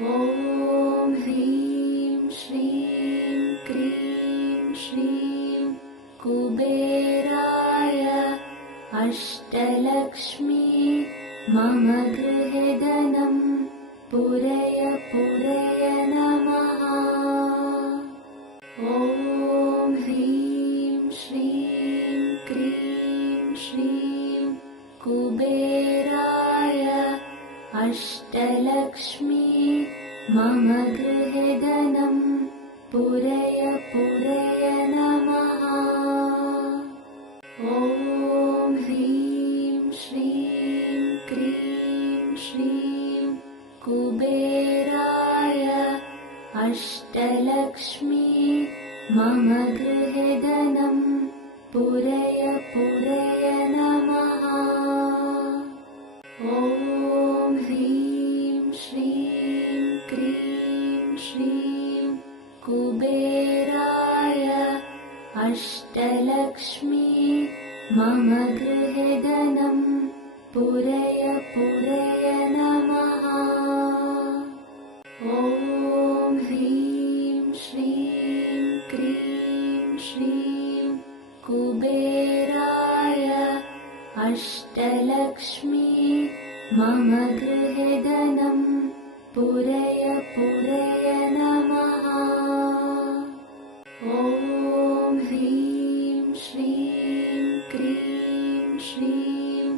ॐ ह्रीं श्रीं क्रीं श्रीं कुबेराय अष्टलक्ष्मी मम गृहे धनं पूरय पूरय नमः। ॐ ह्रीं श्रीं क्रीं श्रीं कुबेराय अष्टलक्ष्मी मम गृहे धनं पूरय पूरय नमः। ॐ ह्रीं श्रीं क्रीं श्रीं कुबेराय अष्टलक्ष्मी मम गृहे धनं पूरय पूरय नमः। ॐ ह्रीं श्रीं क्रीं श्रीं कुबेराय अष्टलक्ष्मी मम गृहे धनं पूरय पूरय नमः। ॐ ह्रीं श्रीं क्रीं श्रीं कुबेराय अष्टलक्ष्मी मम गृहे धनं पूरय पूरय नमः। ॐ ह्रीं श्रीं क्रीं श्रीं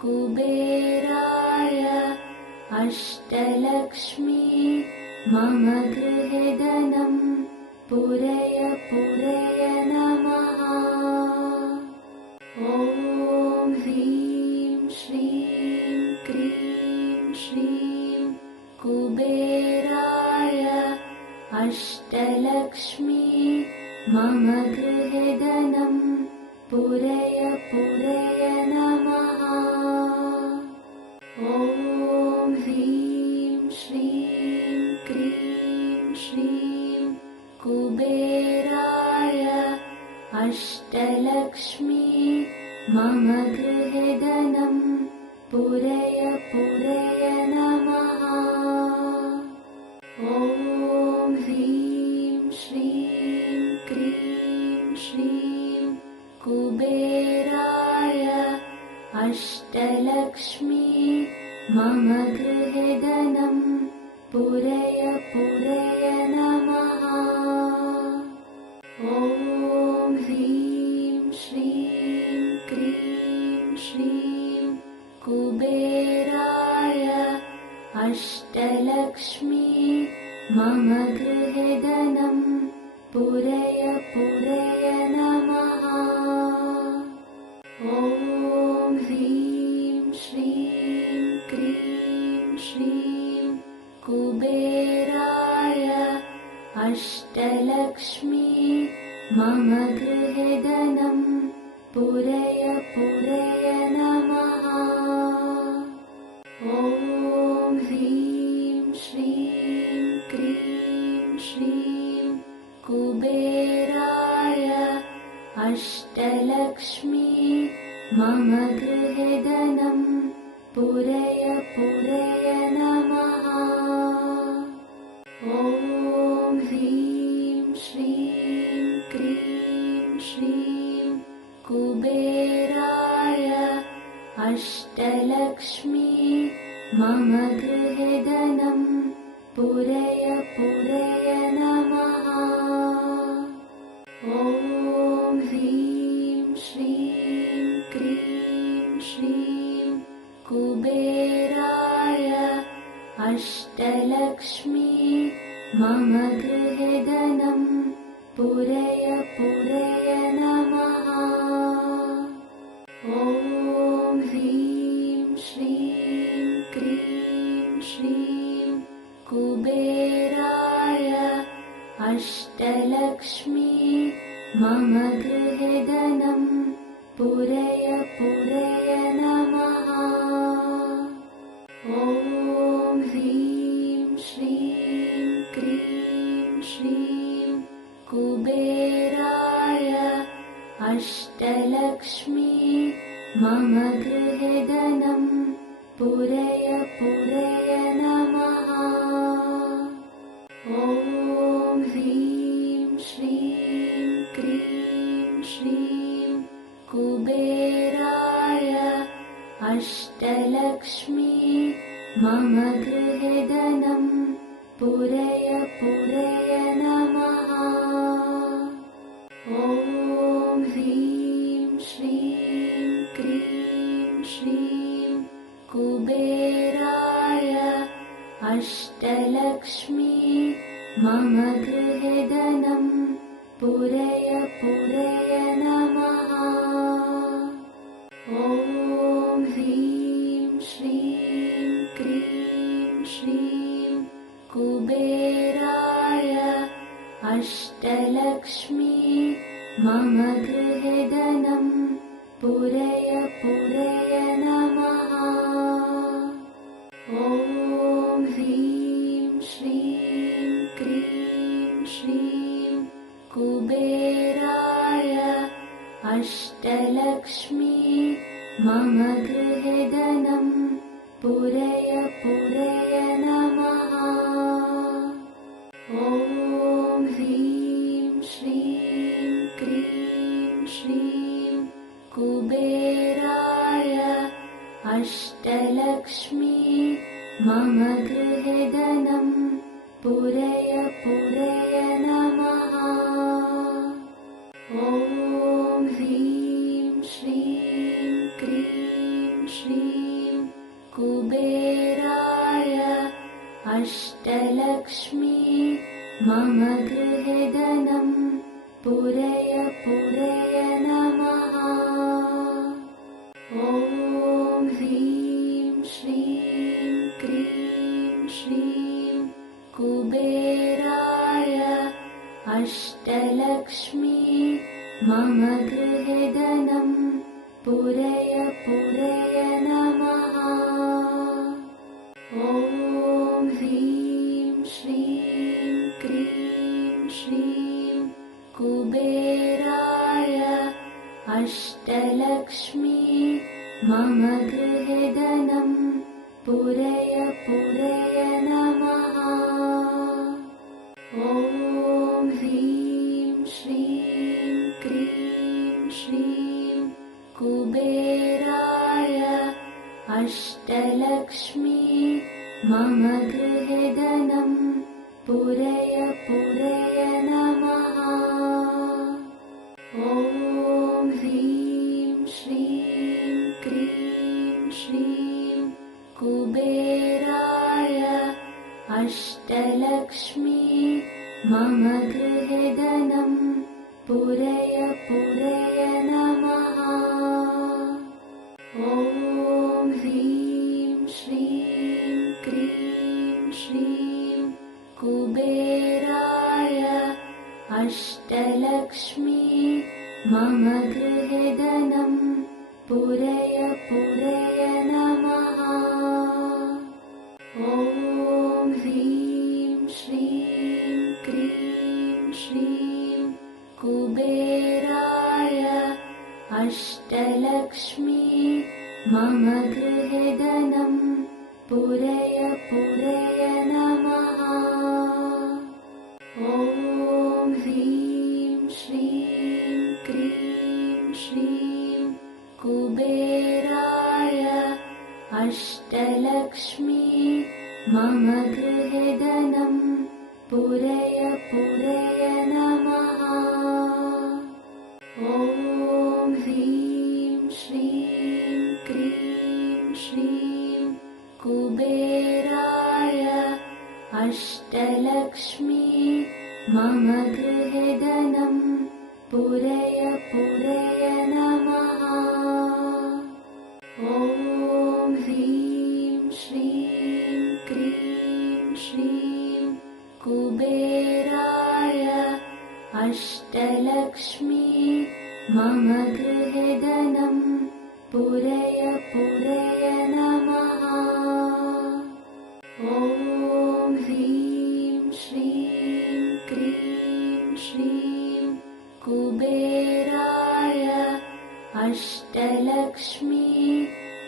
कुबेराय अष्टलक्ष्मी मम गृहे धनं पूरय पूरय नमः। ॐ ह्रीं श्रीं क्रीं श्रीं कुबेराय अष्टलक्ष्मी मम गृहे धनं पूरय पूरय नमः। ॐ ह्रीं श्रीं क्रीं श्रीं कुबेराय अष्टलक्ष्मी मम गृहे धनं पूरय पूरय नमः। ॐ ह्रीं श्रीं क्रीं श्रीं कुबेराय अष्टलक्ष्मी मम गृहे धनं पूरय पूरय नमः। ॐ ह्रीं श्रीं क्रीं श्रीं कुबेराय अष्टलक्ष्मी मम गृहे धनं पूरय पूरय नमः। ॐ ह्रीं श्रीं क्रीं श्रीं कुबेराय अष्टलक्ष्मी मम गृहे धनं पूरय पूरय नमः। ॐ ह्रीं श्रीं क्रीं श्रीं कुबेराय अष्टलक्ष्मी मम गृहे धनं पूरय पूरय नमः। ॐ ह्रीं श्रीं क्रीं श्रीं कुबेराय अष्टलक्ष्मी मम गृहे धनं पूरय पूरय नमः। ॐ ह्रीं श्रीं क्रीं श्रीं कुबेराय अष्टलक्ष्मी मम गृहे धनं पूरय पूरय नमः। ॐ ह्रीं श्रीं क्रीं श्रीं कुबेराय अष्टलक्ष्मी मम गृहे धनं पूरय पूरय नमः। ॐ ह्रीं श्रीं क्रीं श्रीं कुबेराय अष्टलक्ष्मी मम गृहे धनं पूरय पूरय नमः। मम गृहे धनं पूरय पूरय नमः। ॐ ह्रीं श्रीं क्रीं श्रीं कुबेराय अष्टलक्ष्मी मम गृहे धनं पूरय पूरय नमः। ॐ ह्रीं श्रीं क्रीं श्रीं कुबेराय अष्टलक्ष्मी मम गृहे धनं पूरय पूरय नमः। ॐ ह्रीं श्रीं क्रीं श्रीं कुबेराय अष्टलक्ष्मी मम गृहे धनं पूरय पूरय नमः। ॐ ह्रीं श्रीं क्रीं श्रीं कुबेराय अष्टलक्ष्मी मम गृहे धनं पूरय पूरय नमः। ॐ ह्रीं श्रीं क्रीं श्रीं कुबेराय अष्टलक्ष्मी मम गृहे धनं पूरय पूरय नमः। ॐ ह्रीं श्रीं क्रीं श्रीं कुबेराय अष्टलक्ष्मी मम गृहे धनं पूरय पूरय नमः। ॐ ह्रीं श्रीं क्रीं श्रीं कुबेराय अष्टलक्ष्मी मम गृहे धनं पूरय पूरय नमः। ॐ ह्रीं श्रीं क्रीं श्रीं कुबेराय अष्टलक्ष्मी मम गृहे धनं पूरय पूरय नमः। ॐ ह्रीं श्रीं क्रीं श्रीं कुबेराय अष्टलक्ष्मी मम गृहे धनं पूरय पूरय नमः। ॐ ह्रीं श्रीं क्रीं श्रीं कुबेराय अष्टलक्ष्मी मम गृहे धनं पूरय पूरय नमः। ॐ ह्रीं श्रीं क्रीं श्रीं कुबेराय अष्टलक्ष्मी मम गृहे धनं पूरय पूरय नमः। ॐ ह्रीं श्रीं क्रीं श्रीं कुबेराय अष्टलक्ष्मी मम गृहे धनं पूरय पूरय नमः। ॐ ह्रीं श्रीं क्रीं श्रीं कुबेराय अष्टलक्ष्मी मम गृहे धनं पूरय पूरय नमः। ॐ ह्रीं श्रीं क्रीं श्रीं कुबेराय अष्टलक्ष्मी मम गृहे धनं पूरय पूरय नमः। ॐ ह्रीं श्रीं क्रीं श्रीं कुबेराय अष्टलक्ष्मी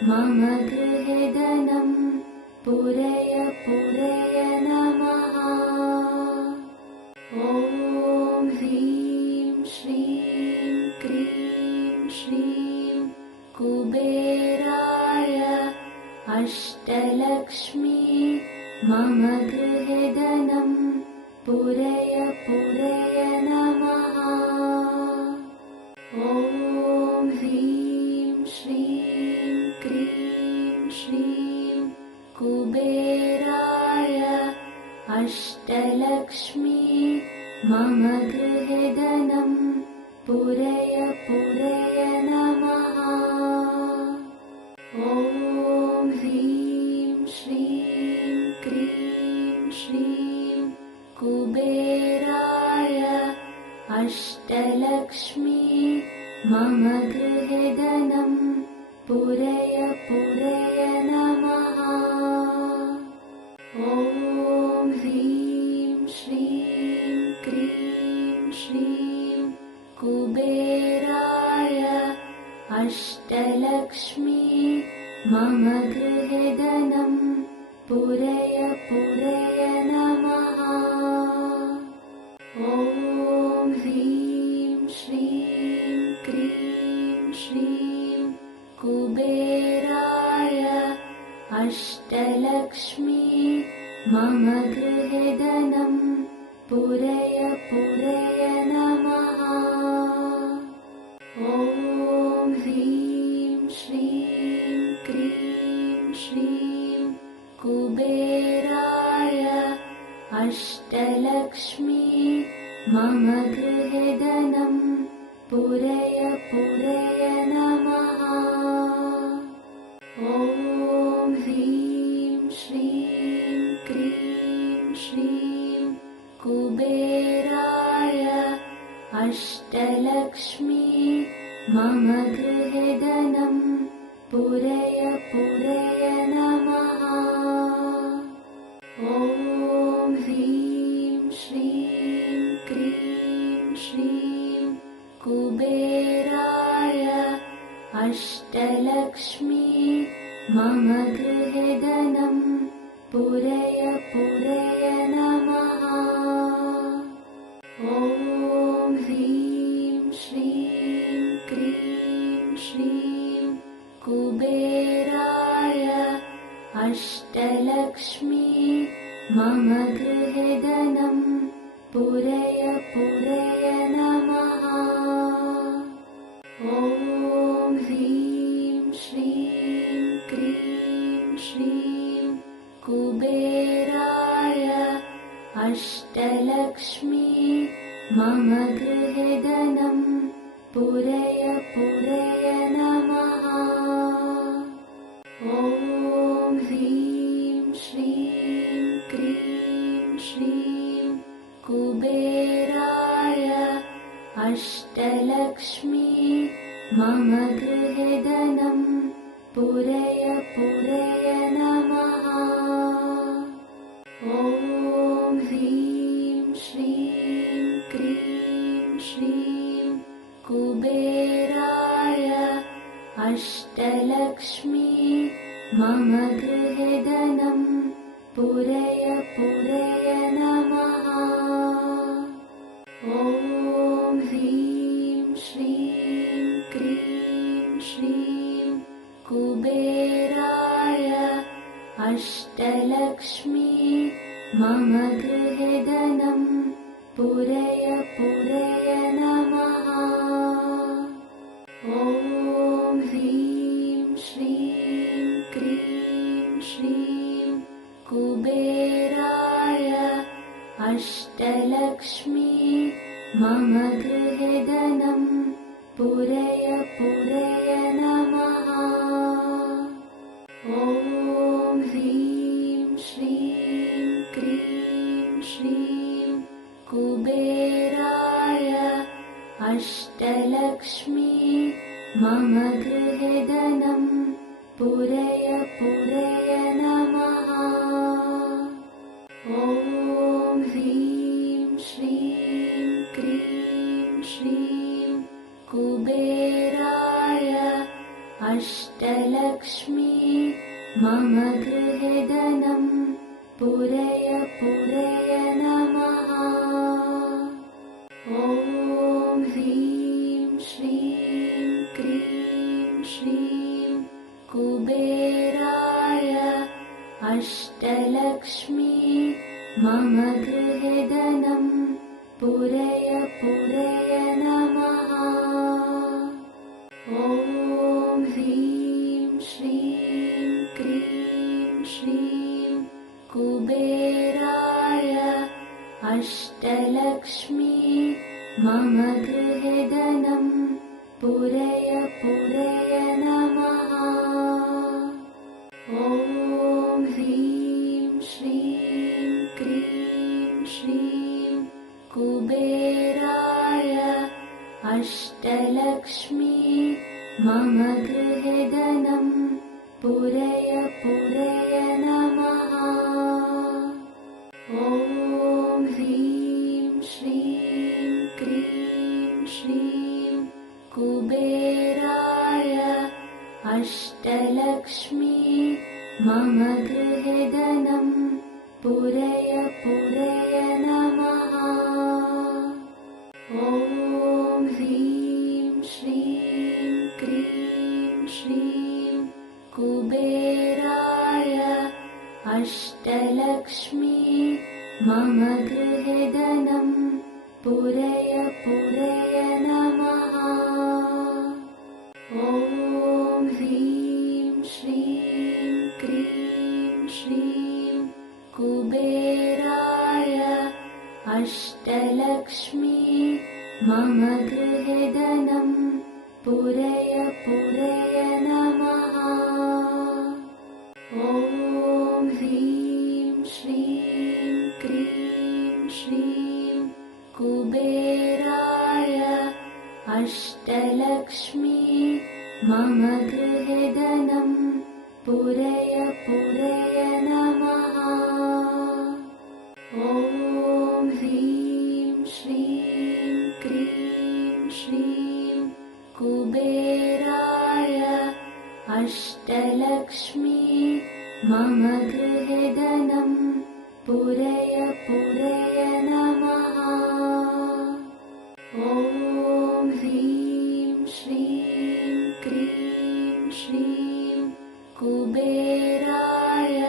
मम गृहे धनं पूरय पूरय नमः। ॐ ह्रीं श्रीं क्रीं श्रीं कुबेराय अष्टलक्ष्मी गृहे धनं पूरय पूरय नमः। ॐ ह्रीं श्रीं क्रीं श्रीं कुबेराय अष्टलक्ष्मी मम गृहे धनं पूरय पूरय नमः। ॐ ह्रीं श्रीं क्रीं श्रीं कुबेराय अष्टलक्ष्मी मम गृहे धनं पूरय पूरय नमः। ॐ ह्रीं श्रीं क्रीं श्रीं कुबेराय अष्टलक्ष्मी मम गृहे धनं पूरय पूरय नमः। ॐ ह्रीं श्रीं क्रीं श्रीं कुबेराय अष्टलक्ष्मी मम गृहे धनं पूरय पूरय नमः। ॐ ह्रीं श्रीं क्रीं श्रीं कुबेराय अष्टलक्ष्मी मम गृहे धनं पूरय पूरय नमः। ॐ ह्रीं श्रीं क्रीं श्रीं कुबेराय अष्टलक्ष्मी मम गृहे धनं पूरय पूरय नमः। ॐ ह्रीं श्रीं क्रीं श्रीं कुबेराय अष्टलक्ष्मी मम गृहे धनं पूरय पूरय नमः। ॐ ह्रीं श्रीं क्रीं श्रीं कुबेराय अष्टलक्ष्मी मम गृहे धनं पूरय पूरय नमः। ॐ ह्रीं श्रीं क्रीं श्रीं कुबेराय अष्टलक्ष्मी मम गृहे धनं पूरय पूरय नमः। ॐ ह्रीं श्रीं क्रीं श्रीं कुबेराय अष्टलक्ष्मी मम गृहे धनं पूरय पूरय नमः। ॐ ह्रीं श्रीं क्रीं श्रीं कुबेराय अष्टलक्ष्मी मम गृहे धनं पूरय पूरय नमः। ॐ ह्रीं श्रीं क्रीं श्रीं कुबेराय अष्टलक्ष्मी मम गृहे धनं पूरय पूरय नमः। ॐ ह्रीं श्रीं क्रीं श्रीं कुबेराय अष्टलक्ष्मी मम गृहे धनं पूरय पूरय नमः। ॐ ह्रीं श्रीं क्रीं श्रीं कुबेराय अष्टलक्ष्मी मम गृहे धनं पूरय पूरय नमः। ॐ ह्रीं श्रीं क्रीं श्रीं कुबेराय अष्टलक्ष्मी मम गृहे धनं पूरय पूरय नमः। ॐ ह्रीं श्रीं क्रीं श्रीं कुबेराय अष्टलक्ष्मी मम गृहे धनं पूरय पूरय नमः। ॐ ह्रीं श्रीं क्रीं श्रीं कुबेराय अष्टलक्ष्मी मम गृहे धनं पूरय पूरय नमः। ॐ ह्रीं श्रीं क्रीं श्रीं कुबेराय अष्टलक्ष्मी मम गृहे धनं पूरय पूरय नमः। ॐ ह्रीं श्रीं क्रीं श्रीं कुबेराय अष्टलक्ष्मी मम गृहे धनं पूरय पूरय नमः। ॐ ह्रीं श्रीं क्रीं श्रीं कुबेराय अष्टलक्ष्मी मम गृहे धनं पूरय पूरय नमः। ॐ ह्रीं श्रीं क्रीं श्रीं कुबेराय अष्टलक्ष्मी मम गृहे धनं पूरय पूरय नमः। ॐ ह्रीं श्रीं क्रीं श्रीं कुबेराय अष्टलक्ष्मी मम गृहे धनं पूरय पूरय नमः। ॐ ह्रीं श्रीं क्रीं श्रीं कुबेराय अष्टलक्ष्मी मम गृहे धनं पूरय पूरय नमः। ॐ ह्रीं श्रीं क्रीं श्रीं कुबेराय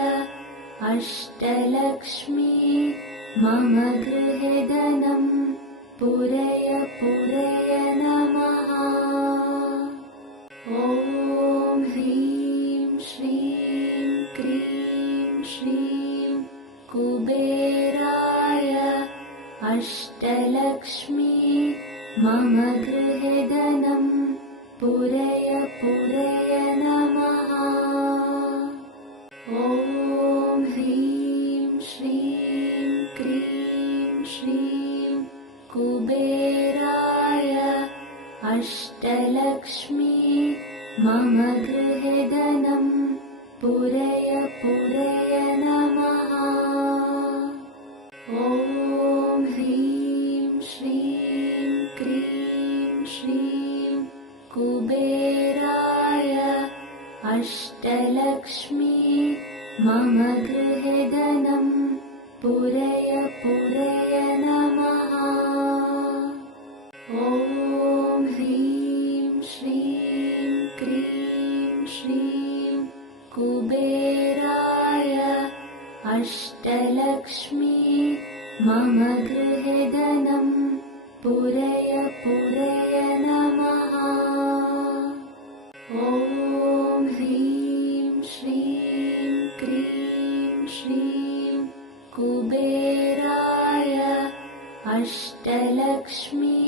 अष्टलक्ष्मी मम गृहे धनं पूरय पूरय नमः। ॐ ह्रीं श्रीं क्रीं श्रीं कुबेराय अष्टलक्ष्मी मम गृहे धनं पूरय पूरय नमः। ॐ ह्रीं श्रीं क्रीं श्रीं कुबेराय अष्टलक्ष्मी मम गृहे धनं पूरय पूरय नमः। ॐ ह्रीं श्रीं क्रीं श्रीं कुबेराय अष्टलक्ष्मी मम गृहे धनं पूरय पूरय नमः। ॐ ह्रीं श्रीं क्रीं श्रीं कुबेराय अष्टलक्ष्मी मम गृहे धनं पूरय पूरय नमः। ॐ ह्रीं श्रीं क्रीं श्रीं कुबेराय अष्टलक्ष्मी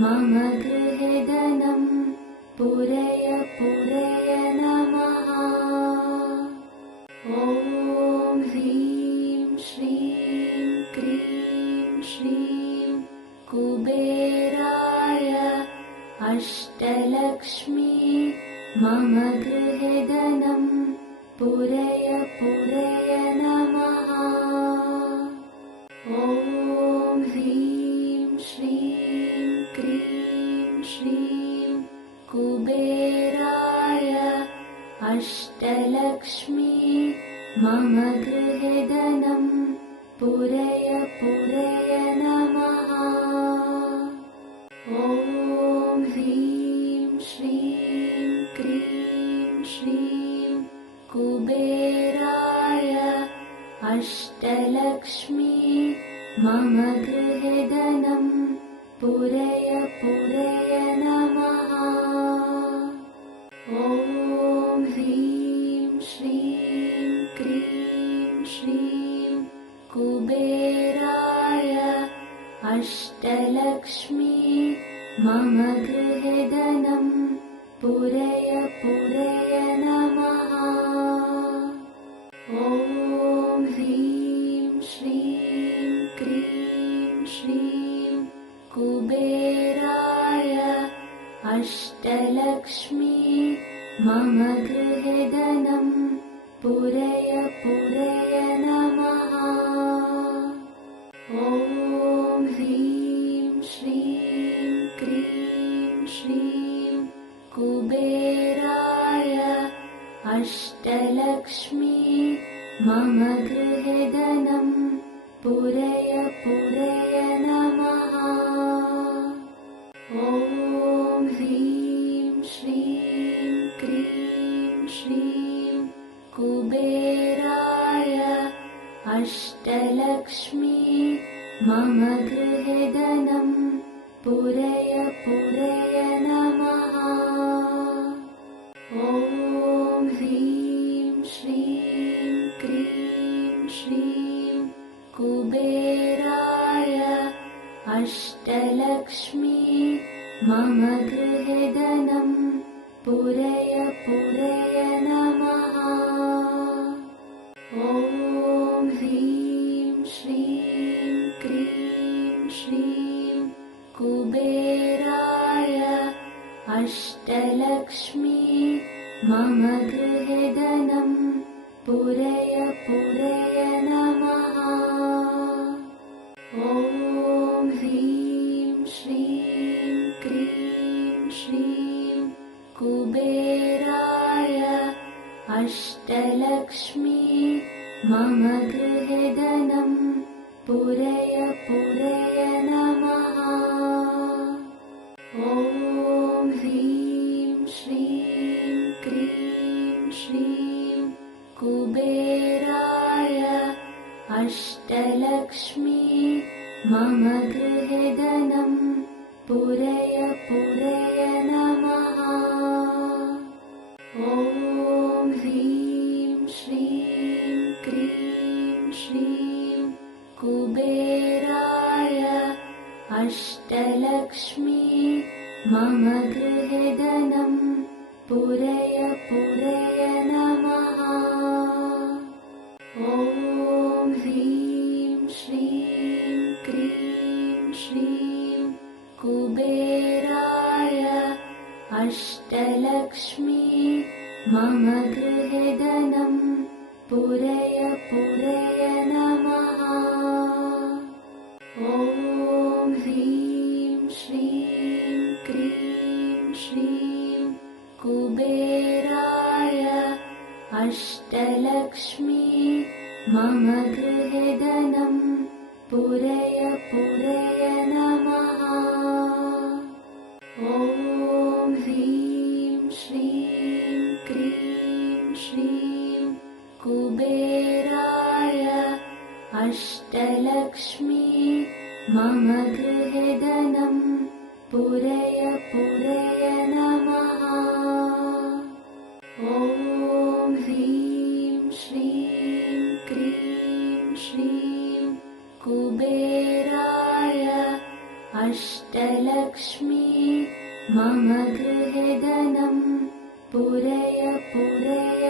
मम गृहे धनं पूरय पूरय नमः। ॐ ह्रीं श्रीं क्रीं श्रीं कुबेराय अष्टलक्ष्मी मम गृहे धनं पूरय पूरय नमः। ॐ ह्रीं श्रीं क्रीं श्रीं कुबेराय अष्टलक्ष्मी मम गृहे धनं पूरय पूरय नमः। ॐ ह्रीं श्रीं क्रीं श्रीं कुबेराय अष्टलक्ष्मी मम गृहे धनं पूरय पूरय नमः। ॐ ह्रीं श्रीं क्रीं श्रीं कुबेराय अष्टलक्ष्मी मम गृहे धनं पूरय पूरय नमः। ॐ ह्रीं श्रीं क्रीं श्रीं कुबेराय अष्टलक्ष्मी मम गृहे धनं पूरय पूरय नमः। ॐ ह्रीं श्रीं क्रीं श्रीं कुबेराय अष्टलक्ष्मी मम गृहे धनं पूरय पूरय नमः। ॐ ह्रीं श्रीं क्रीं श्रीं कुबेराय अष्टलक्ष्मी मम गृहे धनं पूरय पूरय नमः। ॐ ह्रीं श्रीं क्रीं श्रीं कुबेराय अष्टलक्ष्मी मम गृहे धनं पूरय पूरय नमः। ॐ ह्रीं श्रीं क्रीं श्रीं कुबेराय अष्टलक्ष्मी मम गृहे धनं पूरय पूरय नमः। ॐ ह्रीं श्रीं क्रीं श्रीं कुबेराय अष्टलक्ष्मी मम गृहे धनं पूरय पूरय नमः। ॐ ह्रीं श्रीं क्रीं श्रीं कुबेराय अष्टलक्ष्मी मम गृहे धनं पूरय पूरय नमः। ॐ ह्रीं श्रीं क्रीं श्रीं कुबेराय अष्टलक्ष्मी मम गृहे धनं पूरय पूरय नमः। ॐ ह्रीं श्रीं क्रीं श्रीं कुबेराय अष्टलक्ष्मी मम गृहे धनं पूरय पूरय नमः। ॐ ह्रीं श्रीं क्रीं श्रीं कुबेराय अष्टलक्ष्मी मम गृहे धनं पूरय पूरय नमः। ॐ ह्रीं श्रीं क्रीं श्रीं कुबेराय अष्टलक्ष्मी मम गृहे धनं पूरय पूरय नमः। ॐ ह्रीं श्रीं क्रीं श्रीं कुबेराय अष्टलक्ष्मी मम गृहे धनं पूरय पूरय